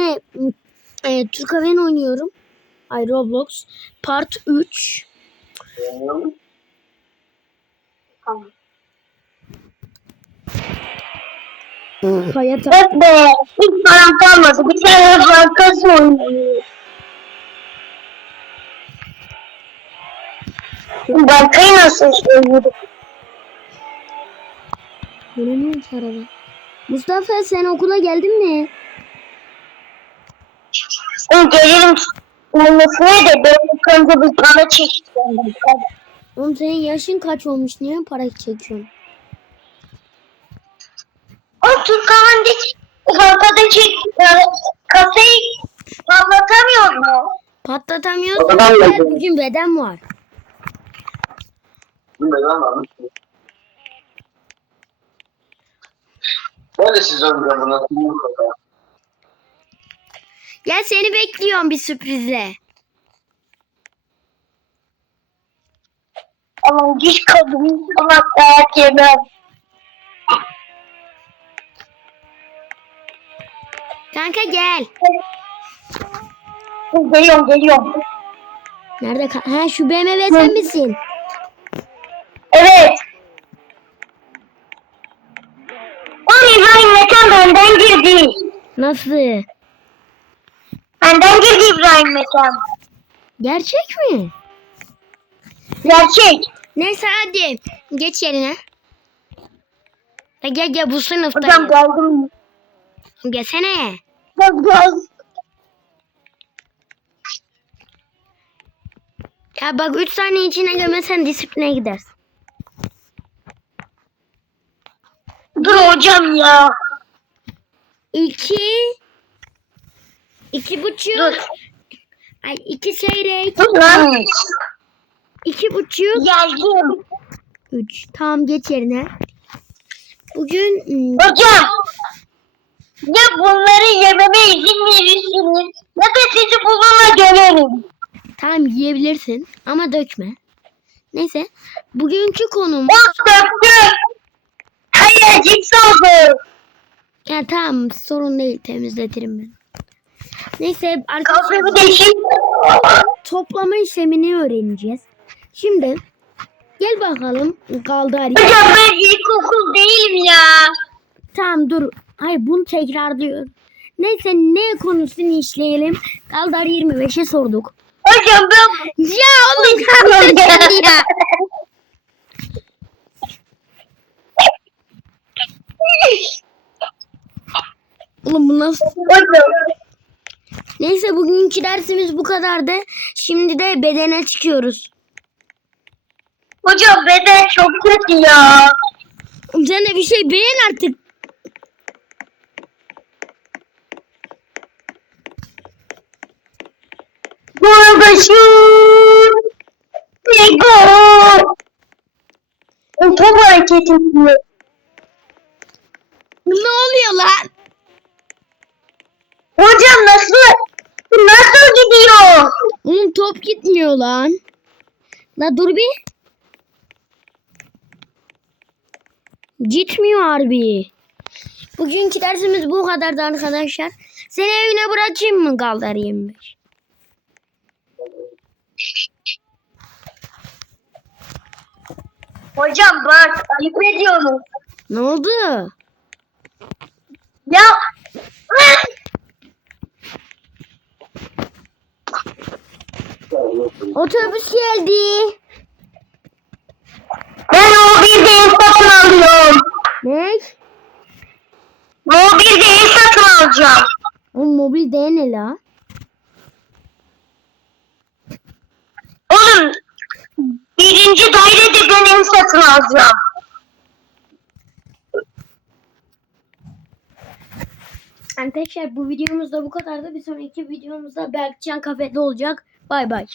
yine e, Türk Haven oynuyorum. Ay Roblox. Part 3. Tamam. Hayata. Evet be. Hiç param kalmadı. Bir tane bankası oynuyor. Bankayı nasıl söylüyorduk? Ki arada. Mustafa sen okula geldin mi? Oğlum gelirim olmasına da ben ilk önce bir para çekeceğim. Oğlum senin yaşın kaç olmuş? Niye para çekiyorsun? O Türk kahvende bankada çek kafayı anlatamıyor mu? Patlatamıyorsun. Okuldan Gel, geldim. Bugün beden var. Varmış? Ben de sizden bir buna bu kadar. Gel seni bekliyorum bir sürprizle. Ama hiç kadın salak dayak yemem. Kanka gel. Geliyorum geliyorum. Nerede? ka- ha şu BMW sen misin? Evet. O İbrahim Mekan benden girdi. Nasıl? Benden girdi İbrahim Mekan. Gerçek mi? Gerçek. Neyse hadi. Geç yerine. Ya gel gel bu Hocam sınıftayım. geldim. Gelsene. Gel gel. Ya bak 3 saniye içine girmesen disipline gidersin. Dur hocam ya. 2 iki buçuk. Dur. Ay iki çeyrek. Dur iki buçuk. Geldim. 3. Tamam geç yerine. Bugün hmm, Hocam. Ya bunları yememe izin verirsiniz ya da sizi bununla gömerim. tamam yiyebilirsin ama dökme. Neyse. Bugünkü konum Of döktüm. Hayır cips oldu. ya tamam sorun değil temizletirim ben. Neyse arkadaşlar toplama işlemini öğreneceğiz. Şimdi gel bakalım Galdari. Hocam ben ilkokul değilim ya. Tamam dur. Hayır bunu tekrar diyor. Neyse ne konusunu işleyelim. Galdar 25'e sorduk. Hocam ben... Ya oğlum sen ya. Oğlum bu nasıl? Hocam. Neyse bugünkü dersimiz bu kadardı. Şimdi de bedene çıkıyoruz. Hocam beden çok kötü ya. Sen de bir şey beğen artık. Kardeşim. Lego. Top hareket ediyor. Ne oluyor lan? Hocam nasıl? Nasıl gidiyor? Oğlum top gitmiyor lan. La dur bir. Gitmiyor harbi. Bugünkü dersimiz bu kadardı arkadaşlar. Seni evine bırakayım mı Galdar 25? Hocam bak ayıp ediyorsunuz. Ne oldu? Ya. Otobüs geldi. Ben o bir değil satın alıyorum. Ne? O bir değil satın alacağım. O mobil de ne la? Oğlum birinci dairede benim satın alacağım. Arkadaşlar bu videomuz da bu kadardı. Bir sonraki videomuzda Berkcan kafede olacak. Bay bay.